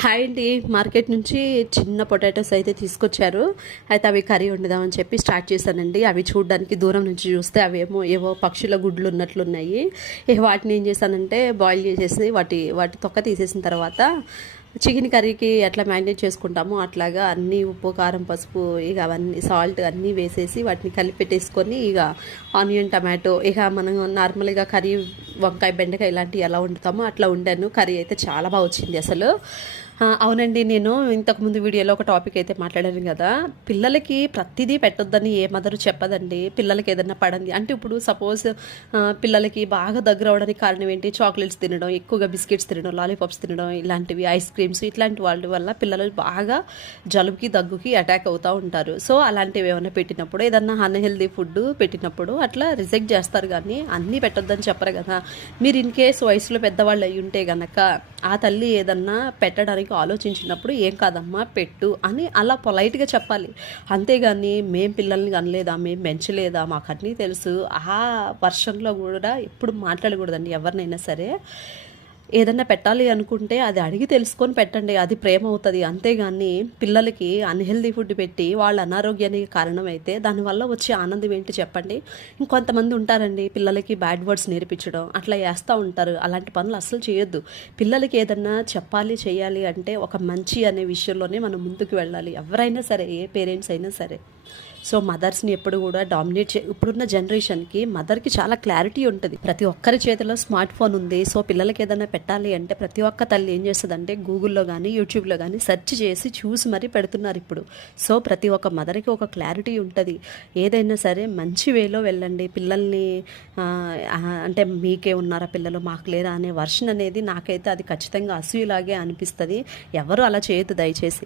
Hi అండి. Market నుంచి చిన్న పొటాటోస్ అయితే తీసుకొచ్చారు. అయితే అవి కర్రీ వండుదామని చెప్పి స్టార్ట్ చేశానండి. అవి చూడడానికి దూరం నుంచి చూస్తే అవేమో ఏవో పక్షుల గుడ్లు ఉన్నట్లున్నాయి. వాటిని ఏం చేశానంటే బాయిల్ చేసేసి వాటి తొక్క తీసేసిన తర్వాత చికెన్ కర్రీకి ఎట్లా మ్యారినేట్ చేసుకుంటామో అట్లాగా అన్నీ ఉప్పు కారం పసుపు ఇక అవన్నీ సాల్ట్ అన్నీ వేసేసి వాటిని కలిపి పెట్టేసుకొని ఇక ఆనియన్ టమాటో ఇక మనం నార్మల్గా కర్రీ వంకాయ బెండకాయ ఇలాంటివి ఎలా వండుతామో అట్లా వండాను. కర్రీ అయితే చాలా బాగా వచ్చింది అసలు. అవునండి, నేను ఇంతకుముందు వీడియోలో ఒక టాపిక్ అయితే మాట్లాడాను కదా, పిల్లలకి ప్రతిదీ పెట్టొద్దని ఏ మదరు చెప్పదండి. పిల్లలకి ఏదన్నా పడంది అంటే ఇప్పుడు సపోజ్ పిల్లలకి బాగా దగ్గర అవడానికి కారణం ఏంటి, చాక్లెట్స్ తినడం, ఎక్కువగా బిస్కెట్స్ తినడం, లాలీపాప్స్ తినడం, ఇలాంటివి ఐస్ క్రీమ్స్ ఇట్లాంటి వాళ్ళ వల్ల పిల్లలు బాగా జలుబుకి దగ్గుకి అటాక్ అవుతూ ఉంటారు. సో అలాంటివి ఏమైనా పెట్టినప్పుడు ఏదన్నా అన్హెల్దీ ఫుడ్ పెట్టినప్పుడు అట్లా రిజెక్ట్ చేస్తారు, కానీ అన్నీ పెట్టొద్దని చెప్పరు కదా. మీరు ఇన్ కేసు వయసులో పెద్దవాళ్ళు అయ్యి ఉంటే కనుక ఆ తల్లి ఏదన్నా పెట్టడానికి ఆలోచించినప్పుడు ఏం కాదమ్మా పెట్టు అని అలా పొలైట్గా చెప్పాలి. అంతేగాని మేం పిల్లల్ని కనలేదా, మేము పెంచలేదా, మాకు అన్నీ తెలుసు ఆ వర్షంలో కూడా ఎప్పుడు మాట్లాడకూడదండి ఎవరినైనా సరే. ఏదన్నా పెట్టాలి అనుకుంటే అది అడిగి తెలుసుకొని పెట్టండి, అది ప్రేమ అవుతుంది. అంతేగాని పిల్లలకి అన్హెల్దీ ఫుడ్ పెట్టి వాళ్ళ అనారోగ్యానికి కారణమైతే దానివల్ల వచ్చే ఆనందం ఏంటి చెప్పండి. ఇంకొంతమంది ఉంటారండి, పిల్లలకి బ్యాడ్ వర్డ్స్ నేర్పించడం అట్లా చేస్తూ ఉంటారు. అలాంటి పనులు అస్సలు చేయొద్దు. పిల్లలకి ఏదన్నా చెప్పాలి చేయాలి అంటే ఒక మంచి అనే విషయంలోనే మనం ముందుకు వెళ్ళాలి, ఎవరైనా సరే, ఏ పేరెంట్స్ అయినా సరే. సో మదర్స్ని ఎప్పుడు కూడా డామినేట్ ఇప్పుడున్న జనరేషన్కి మదర్కి చాలా క్లారిటీ ఉంటుంది. ప్రతి ఒక్కరి చేతిలో స్మార్ట్ ఫోన్ ఉంది. సో పిల్లలకి ఏదైనా పెట్టాలి అంటే ప్రతి ఒక్క తల్లి ఏం చేస్తుందంటే గూగుల్లో కానీ యూట్యూబ్లో కానీ సెర్చ్ చేసి చూసి మరీ పెడుతున్నారు ఇప్పుడు. సో ప్రతి ఒక్క మదర్కి ఒక క్లారిటీ ఉంటుంది. ఏదైనా సరే మంచి వేలో వెళ్ళండి. పిల్లల్ని అంటే మీకే ఉన్నారా పిల్లలు మాకు లేరా అనే వర్షన్ అనేది నాకైతే అది ఖచ్చితంగా అసూయలాగే అనిపిస్తుంది. ఎవరు అలా చేయొద్దు దయచేసి.